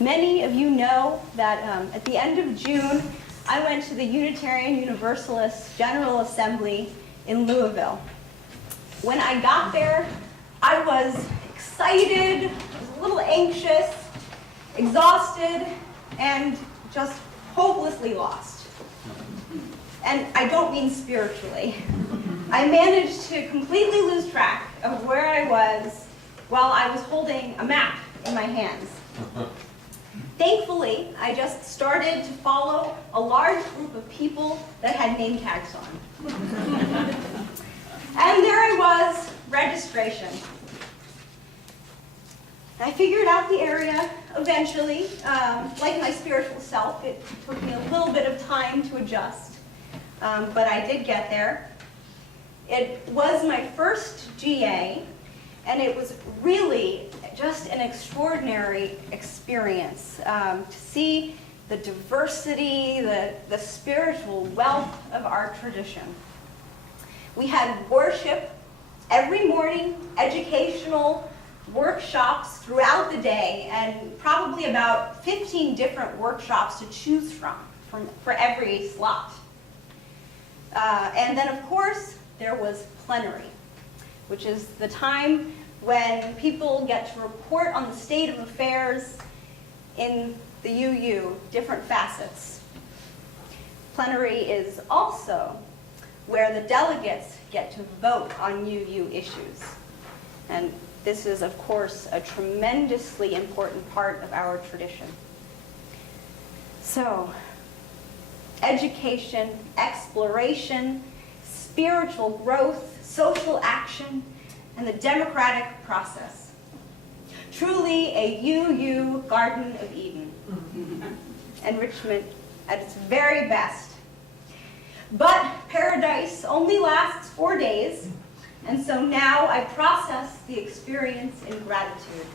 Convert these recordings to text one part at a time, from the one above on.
Many of you know that at the end of June, I went to the Unitarian Universalist General Assembly in Louisville. When I got there, I was excited, a little anxious, exhausted, and just hopelessly lost. And I don't mean spiritually. I managed to completely lose track of where I was while I was holding a map in my hands. Thankfully, I just started to follow a large group of people that had name tags on. And there I was, registration. I figured out the area eventually. Like my spiritual self, it took me a little bit of time to adjust, but I did get there. It was my first GA, and it was really just an extraordinary experience to see the diversity, the spiritual wealth of our tradition. We had worship every morning, educational workshops throughout the day, and probably about 15 different workshops to choose from for every slot. And then, of course, there was plenary, which is the time when people get to report on the state of affairs in the UU, different facets. Plenary is also where the delegates get to vote on UU issues. And this is, of course, a tremendously important part of our tradition. So, education, exploration, spiritual growth, social action, and the democratic process. Truly a UU Garden of Eden. Enrichment at its very best. But paradise only lasts 4 days, and so now I process the experience in gratitude.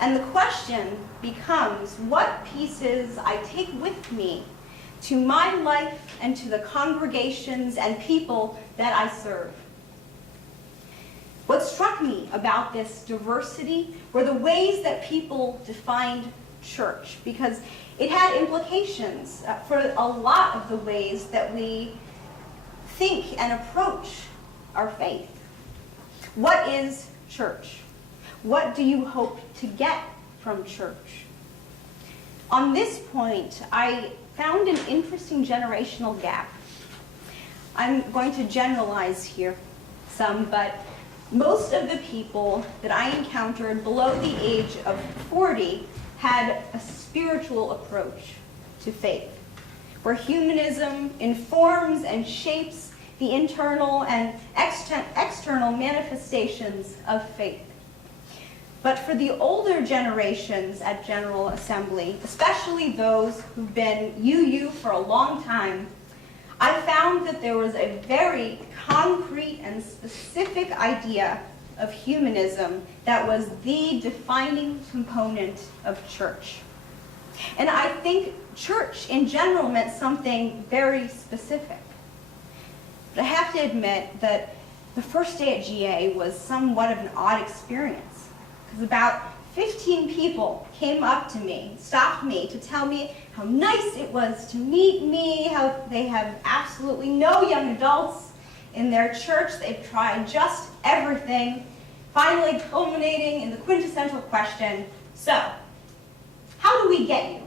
And the question becomes what pieces I take with me to my life and to the congregations and people that I serve. What struck me about this diversity were the ways that people defined church, because it had implications for a lot of the ways that we think and approach our faith. What is church? What do you hope to get from church? On this point, I found an interesting generational gap. I'm going to generalize here some, but most of the people that I encountered below the age of 40 had a spiritual approach to faith, where humanism informs and shapes the internal and external manifestations of faith. But for the older generations at General Assembly, especially those who've been UU for a long time, I found that there was a very concrete and specific idea of humanism that was the defining component of church. And I think church in general meant something very specific. But I have to admit that the first day at GA was somewhat of an odd experience, because about 15 people came up to me, stopped me to tell me how nice it was to meet me, how they have absolutely no young adults in their church. They've tried just everything, finally culminating in the quintessential question, so, how do we get you?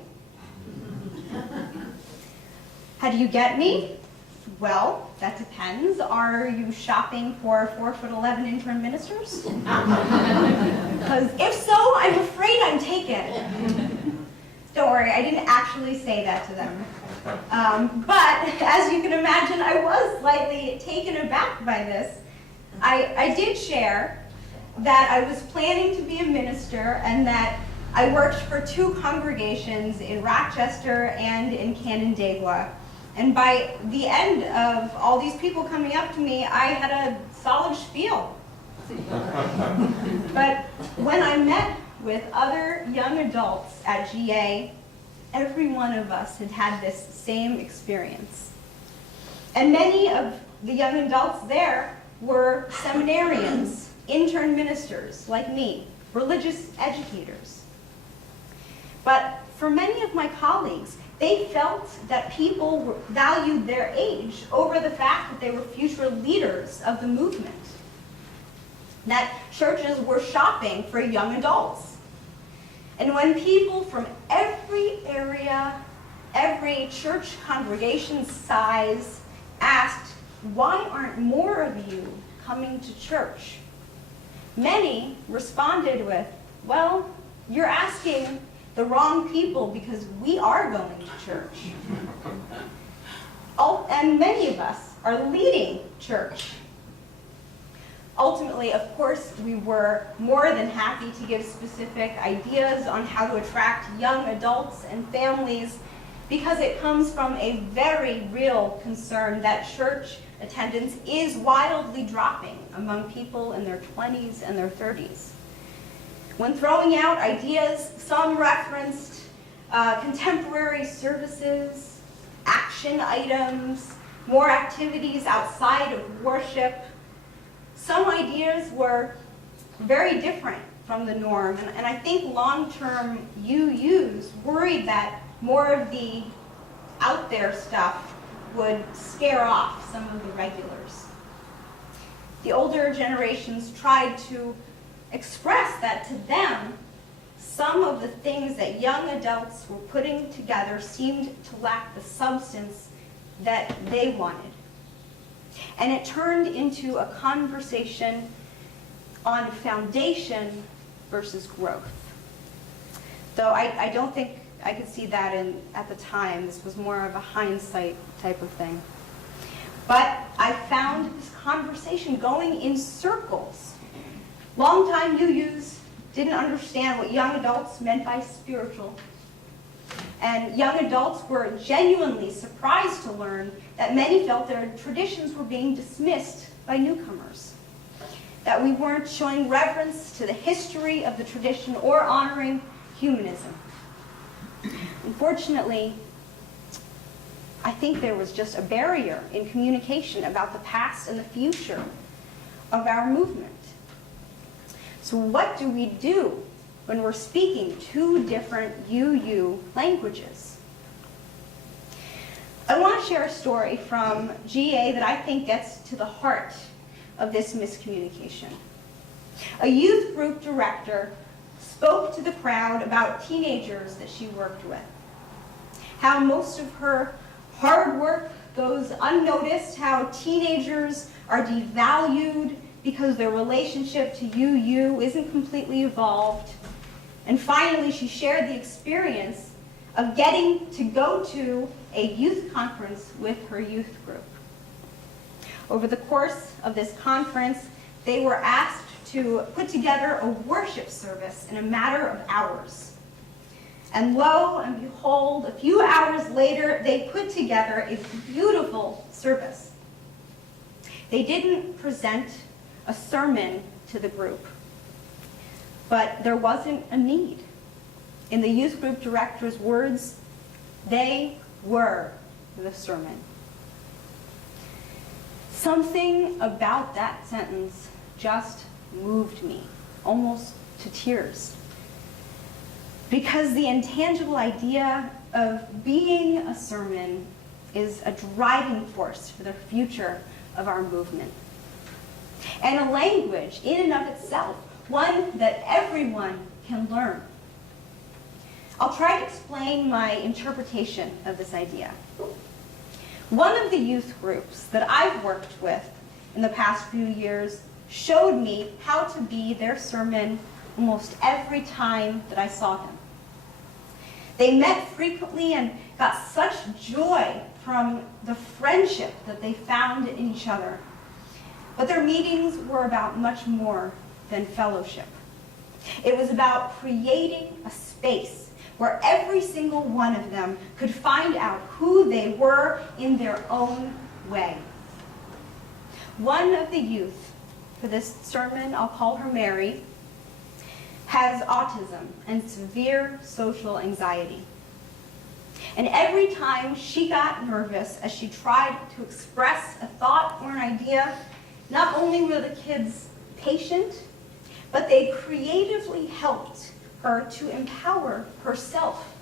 How do you get me? Well, that depends. Are you shopping for 4'11" intern ministers? Because if so, I'm afraid I'm taken. Don't worry, I didn't actually say that to them. But as you can imagine, I was slightly taken aback by this. I did share that I was planning to be a minister and that I worked for 2 congregations in Rochester and in Canandaigua. And by the end of all these people coming up to me, I had a solid spiel. But when I met with other young adults at GA, every one of us had had this same experience. And many of the young adults there were seminarians, intern ministers like me, religious educators. But for many of my colleagues, they felt that people valued their age over the fact that they were future leaders of the movement, that churches were shopping for young adults. And when people from every area, every church congregation size asked, "Why aren't more of you coming to church?" many responded with, "Well, you're asking the wrong people because we are going to church." And many of us are leading church. Ultimately, of course, we were more than happy to give specific ideas on how to attract young adults and families, because it comes from a very real concern that church attendance is wildly dropping among people in their 20s and their 30s. When throwing out ideas, some referenced contemporary services, action items, more activities outside of worship. Some ideas were very different from the norm, and I think long-term UUs worried that more of the out there stuff would scare off some of the regulars. The older generations tried to express that to them, some of the things that young adults were putting together seemed to lack the substance that they wanted. And it turned into a conversation on foundation versus growth. Though I don't think I could see that at the time. This was more of a hindsight type of thing. But I found this conversation going in circles. Longtime UUs didn't understand what young adults meant by spiritual. And young adults were genuinely surprised to learn that many felt their traditions were being dismissed by newcomers, that we weren't showing reverence to the history of the tradition or honoring humanism. Unfortunately, I think there was just a barrier in communication about the past and the future of our movement. So what do we do when we're speaking two different UU languages? I want to share a story from GA that I think gets to the heart of this miscommunication. A youth group director spoke to the crowd about teenagers that she worked with, how most of her hard work goes unnoticed, how teenagers are devalued because their relationship to UU isn't completely evolved. And finally, she shared the experience of getting to go to a youth conference with her youth group. Over the course of this conference, they were asked to put together a worship service in a matter of hours. And lo and behold, a few hours later, they put together a beautiful service. They didn't present a sermon to the group, but there wasn't a need. In the youth group director's words, they were the sermon. Something about that sentence just moved me, almost to tears. Because the intangible idea of being a sermon is a driving force for the future of our movement. And a language in and of itself, one that everyone can learn. I'll try to explain my interpretation of this idea. One of the youth groups that I've worked with in the past few years showed me how to be their sermon almost every time that I saw them. They met frequently and got such joy from the friendship that they found in each other. But their meetings were about much more than fellowship. It was about creating a space where every single one of them could find out who they were in their own way. One of the youth for this sermon, I'll call her Mary, has autism and severe social anxiety. And every time she got nervous as she tried to express a thought or an idea, not only were the kids patient, but they creatively helped her to empower herself.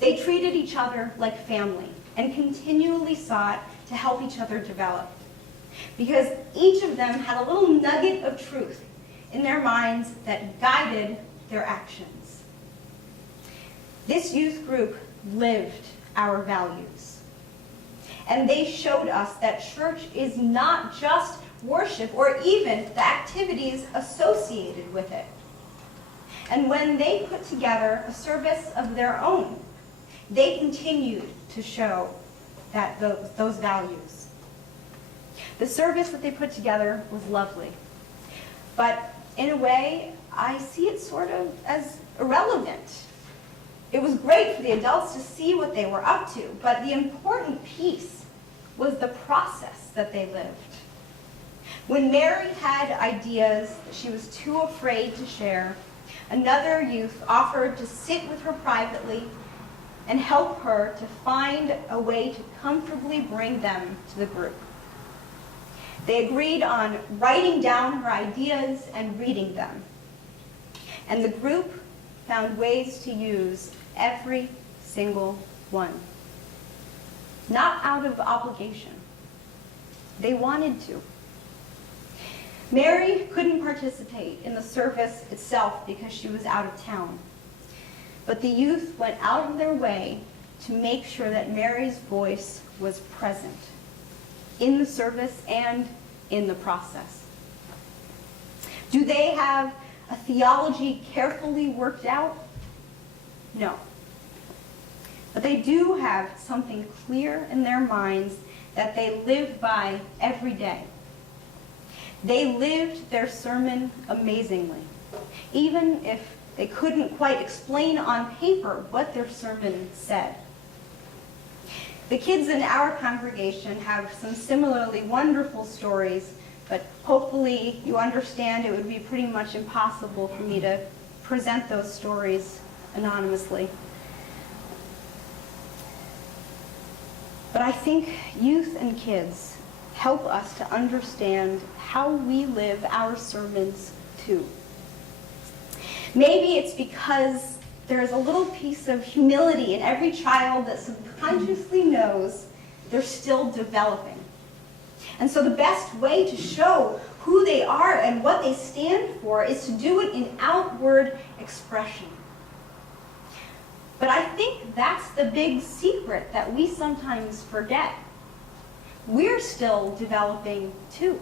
They treated each other like family and continually sought to help each other develop, because each of them had a little nugget of truth in their minds that guided their actions. This youth group lived our values, and they showed us that church is not just worship or even the activities associated with it. And when they put together a service of their own, they continued to show that those values. The service that they put together was lovely, but in a way, I see it sort of as irrelevant. It was great for the adults to see what they were up to, but the important piece was the process that they lived. When Mary had ideas that she was too afraid to share, another youth offered to sit with her privately and help her to find a way to comfortably bring them to the group. They agreed on writing down her ideas and reading them. And the group found ways to use every single one. Not out of obligation. They wanted to. Mary couldn't participate in the service itself because she was out of town. But the youth went out of their way to make sure that Mary's voice was present in the service and in the process. Do they have a theology carefully worked out? No. But they do have something clear in their minds that they live by every day. They lived their sermon amazingly, even if they couldn't quite explain on paper what their sermon said. The kids in our congregation have some similarly wonderful stories, but hopefully you understand it would be pretty much impossible for me to present those stories anonymously. But I think youth and kids help us to understand how we live our sermons too. Maybe it's because there's a little piece of humility in every child that subconsciously knows they're still developing. And so the best way to show who they are and what they stand for is to do it in outward expression. But I think that's the big secret that we sometimes forget. We're still developing too.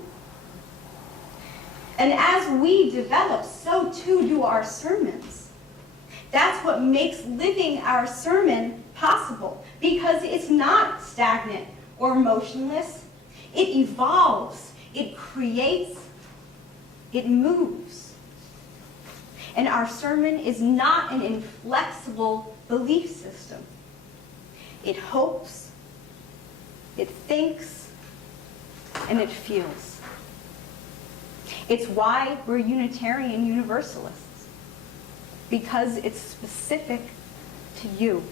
And as we develop, so too do our sermons. That's what makes living our sermon possible, because it's not stagnant or motionless. It evolves, it creates, it moves. And our sermon is not an inflexible belief system. It hopes, it thinks, and it feels. It's why we're Unitarian Universalists, because it's specific to you.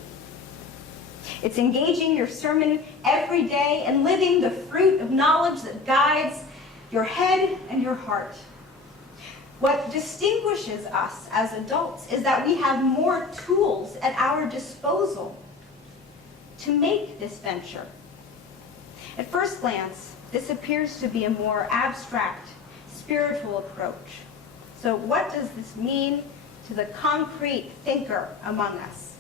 It's engaging your sermon every day and living the fruit of knowledge that guides your head and your heart. What distinguishes us as adults is that we have more tools at our disposal to make this venture. At first glance, this appears to be a more abstract, spiritual approach. So what does this mean to the concrete thinker among us?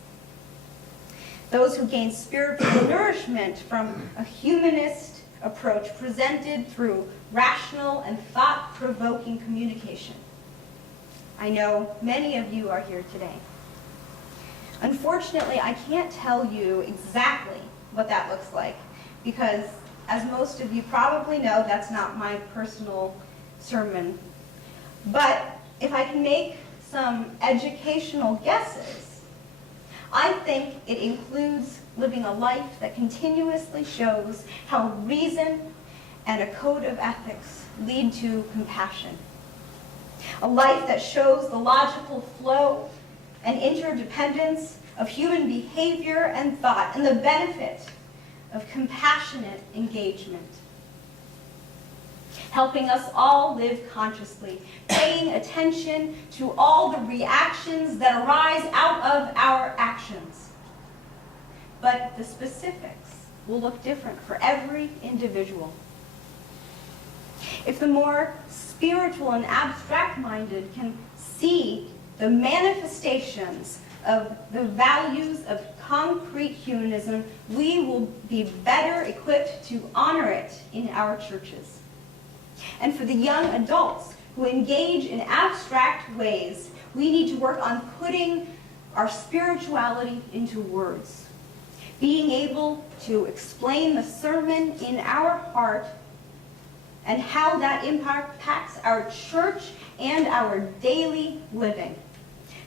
Those who gain spiritual nourishment from a humanist approach presented through rational and thought-provoking communication. I know many of you are here today. Unfortunately, I can't tell you exactly what that looks like, because as most of you probably know, that's not my personal sermon. But if I can make some educational guesses, I think it includes living a life that continuously shows how reason and a code of ethics lead to compassion. A life that shows the logical flow and interdependence of human behavior and thought and the benefit of compassionate engagement. helping us all live consciously, paying attention to all the reactions that arise out of our actions. But the specifics will look different for every individual. If the more spiritual and abstract-minded can see the manifestations of the values of concrete humanism, we will be better equipped to honor it in our churches. And for the young adults who engage in abstract ways, we need to work on putting our spirituality into words, being able to explain the sermon in our heart and how that impacts our church and our daily living,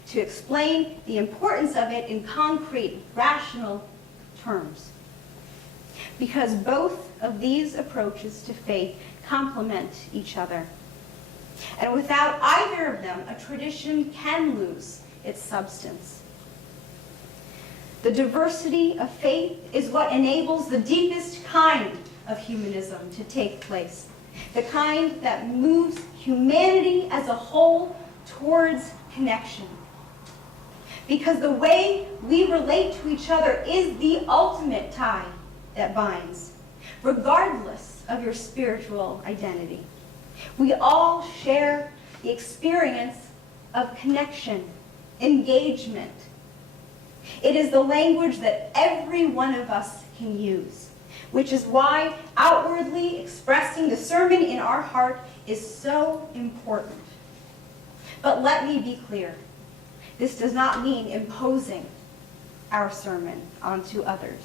to explain the importance of it in concrete, rational terms. Because both of these approaches to faith complement each other. And without either of them, a tradition can lose its substance. The diversity of faith is what enables the deepest kind of humanism to take place, the kind that moves humanity as a whole towards connection. Because the way we relate to each other is the ultimate tie that binds, regardless of your spiritual identity. We all share the experience of connection, engagement. It is the language that every one of us can use, which is why outwardly expressing the sermon in our heart is so important. But let me be clear. This does not mean imposing our sermon onto others.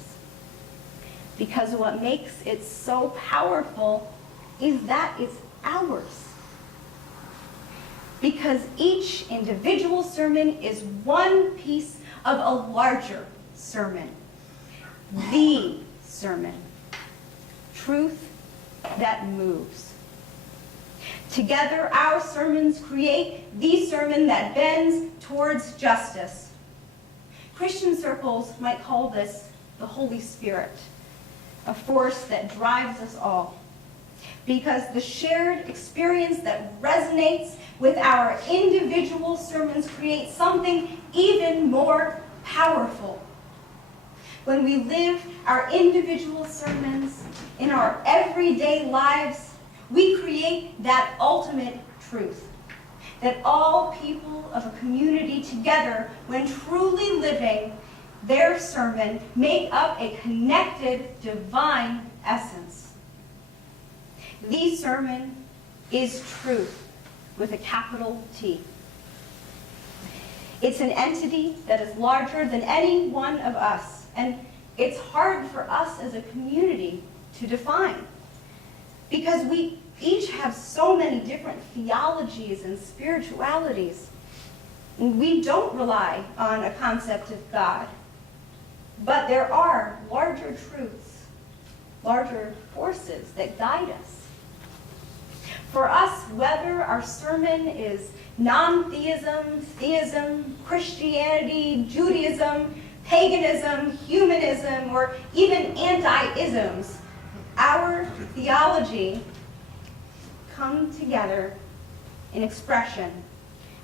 Because what makes it so powerful is that it's ours. Because each individual sermon is one piece of a larger sermon. The sermon. Truth that moves. Together, our sermons create the sermon that bends towards justice. Christian circles might call this the Holy Spirit, a force that drives us all. Because the shared experience that resonates with our individual sermons creates something even more powerful. When we live our individual sermons in our everyday lives, we create that ultimate truth, that all people of a community together, when truly living their sermon, make up a connected divine essence. The sermon is truth with a capital T. It's an entity that is larger than any one of us, and it's hard for us as a community to define, because we each have so many different theologies and spiritualities. We don't rely on a concept of God, but there are larger truths, larger forces that guide us. For us, whether our sermon is non-theism, theism, Christianity, Judaism, paganism, humanism, or even anti-isms, our theology come together in expression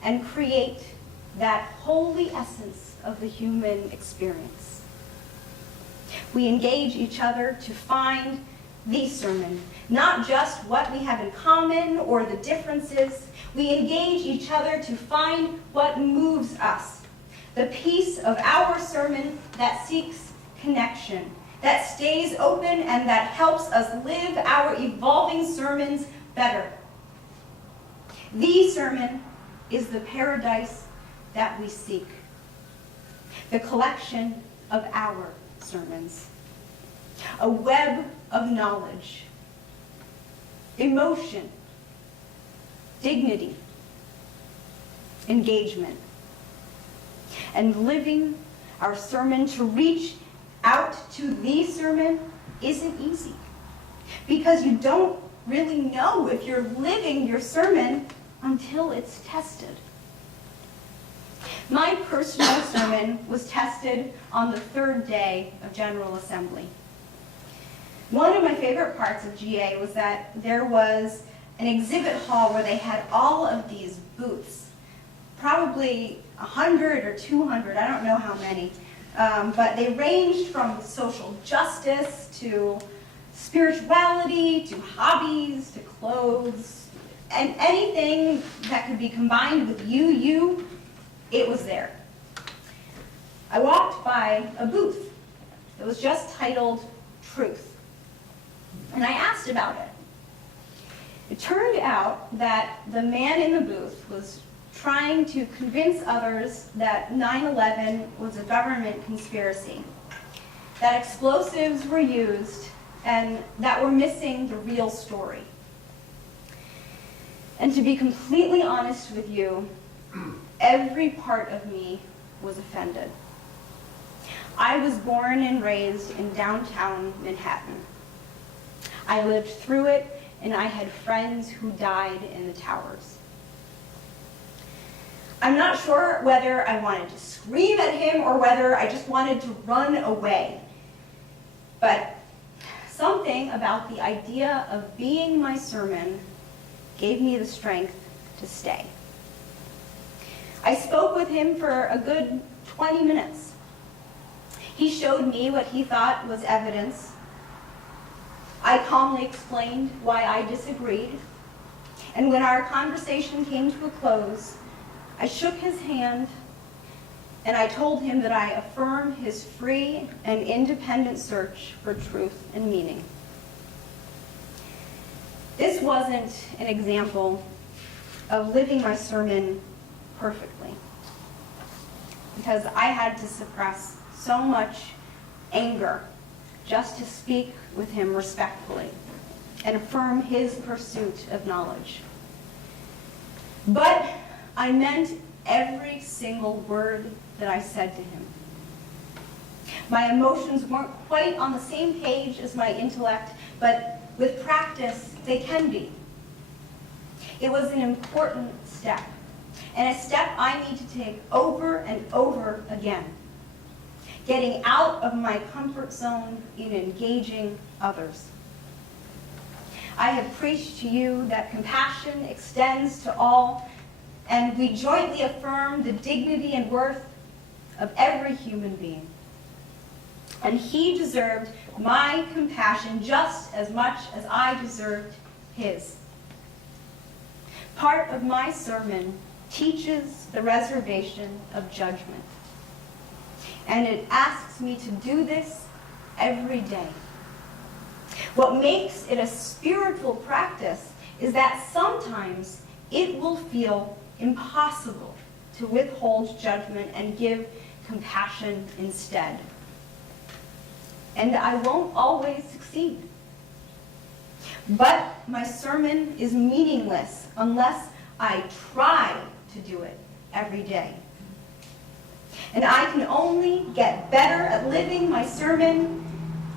and create that holy essence of the human experience. We engage each other to find the sermon, not just what we have in common or the differences. We engage each other to find what moves us, the piece of our sermon that seeks connection, that stays open, and that helps us live our evolving sermons better. The sermon is the paradise that we seek, the collection of our sermons, a web of knowledge, emotion, dignity, engagement, and living our sermon to reach out to the sermon isn't easy, because you don't really know if you're living your sermon until it's tested. My personal sermon was tested on the third day of General Assembly. One of my favorite parts of GA was that there was an exhibit hall where they had all of these booths, probably 100 or 200, I don't know how many, but they ranged from social justice to spirituality to hobbies to clothes, and anything that could be combined with you, it was there. I walked by a booth that was just titled Truth, and I asked about it. It turned out that the man in the booth was trying to convince others that 9/11 was a government conspiracy, that explosives were used, and that we're missing the real story. And to be completely honest with you, every part of me was offended. I was born and raised in downtown Manhattan. I lived through it, and I had friends who died in the towers. I'm not sure whether I wanted to scream at him or whether I just wanted to run away. But something about the idea of being my sermon gave me the strength to stay. I spoke with him for a good 20 minutes. He showed me what he thought was evidence. I calmly explained why I disagreed. And when our conversation came to a close, I shook his hand and I told him that I affirm his free and independent search for truth and meaning. This wasn't an example of living my sermon perfectly, because I had to suppress so much anger just to speak with him respectfully and affirm his pursuit of knowledge. But I meant every single word that I said to him. My emotions weren't quite on the same page as my intellect, but with practice, they can be. It was an important step, and a step I need to take over and over again, getting out of my comfort zone in engaging others. I have preached to you that compassion extends to all, and we jointly affirm the dignity and worth of every human being. And he deserved my compassion just as much as I deserved his. Part of my sermon teaches the reservation of judgment, and it asks me to do this every day. What makes it a spiritual practice is that sometimes it will feel impossible to withhold judgment and give compassion instead. And I won't always succeed. But my sermon is meaningless unless I try to do it every day. And I can only get better at living my sermon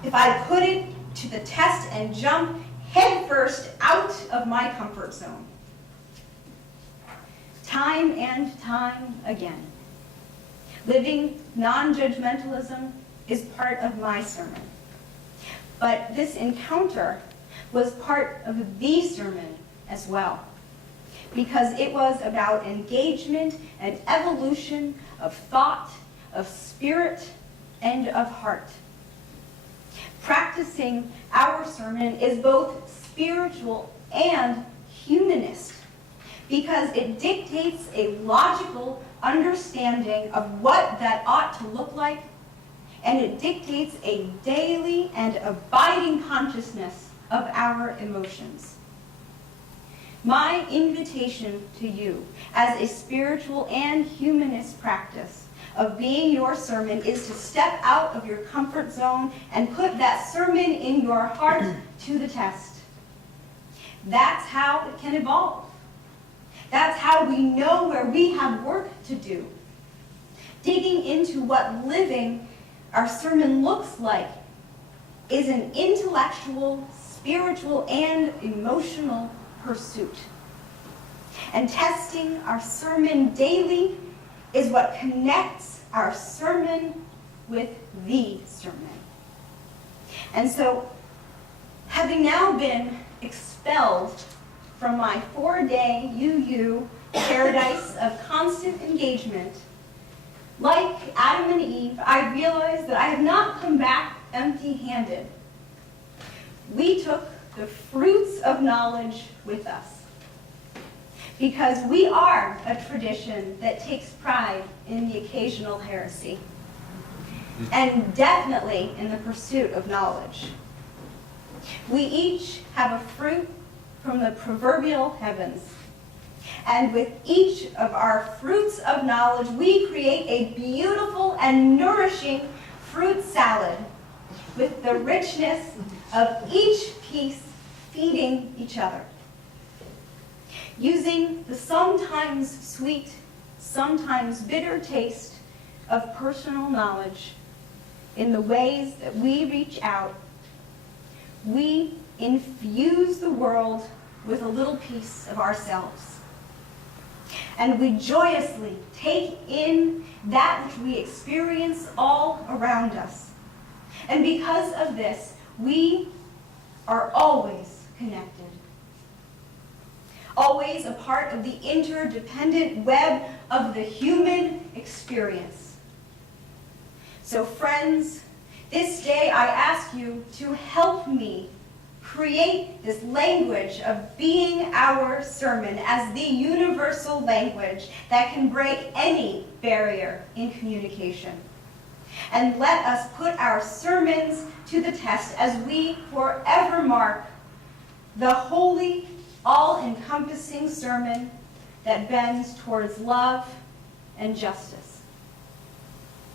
if I put it to the test and jump headfirst out of my comfort zone. Time and time again, living non-judgmentalism is part of my sermon. But this encounter was part of the sermon as well, because it was about engagement and evolution of thought, of spirit, and of heart. Practicing our sermon is both spiritual and humanist, because it dictates a logical understanding of what that ought to look like, and it dictates a daily and abiding consciousness of our emotions. My invitation to you as a spiritual and humanist practice of being your sermon is to step out of your comfort zone and put that sermon in your heart to the test. That's how it can evolve. That's how we know where we have work to do. Digging into what living our sermon looks like is an intellectual, spiritual, and emotional pursuit. And testing our sermon daily is what connects our sermon with the sermon. And so, having now been expelled from my 4-day UU paradise of constant engagement, like Adam and Eve, I realized that I have not come back empty-handed. We took the fruits of knowledge with us, because we are a tradition that takes pride in the occasional heresy, and definitely in the pursuit of knowledge. We each have a fruit from the proverbial heavens, and with each of our fruits of knowledge, we create a beautiful and nourishing fruit salad with the richness of each piece feeding each other, using the sometimes sweet, sometimes bitter taste of personal knowledge in the ways that we reach out. We infuse the world with a little piece of ourselves, and we joyously take in that which we experience all around us. And because of this, we are always connected, always a part of the interdependent web of the human experience. So friends, this day I ask you to help me create this language of being our sermon as the universal language that can break any barrier in communication. And let us put our sermons to the test as we forever mark the holy, all-encompassing sermon that bends towards love and justice.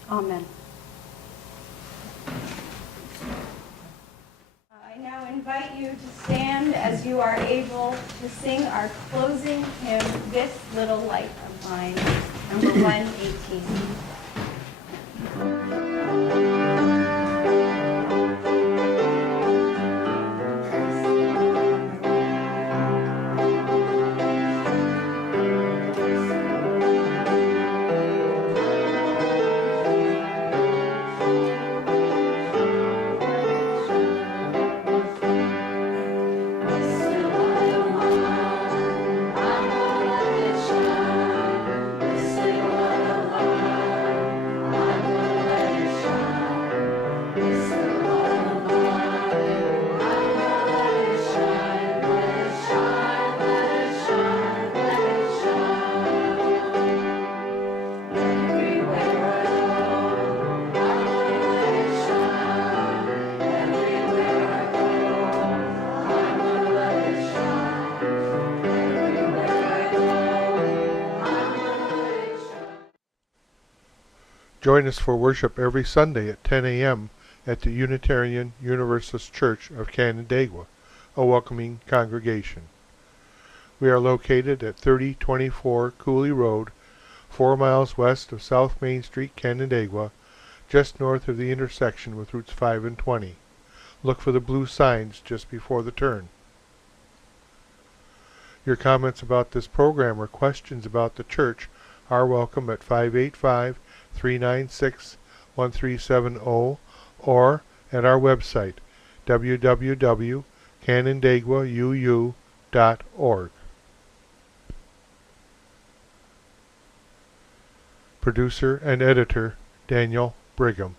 Amen. I now invite you to stand as you are able to sing our closing hymn, This Little Light of Mine, number 118. Join us for worship every Sunday at 10 a.m. at the Unitarian Universalist Church of Canandaigua, a welcoming congregation. We are located at 3024 Cooley Road, 4 miles west of South Main Street, Canandaigua, just north of the intersection with Routes 5 and 20. Look for the blue signs just before the turn. Your comments about this program or questions about the church are welcome at 585-396-1370 or at our website, www.canandaiguauu.org. Producer and editor, Daniel Brigham.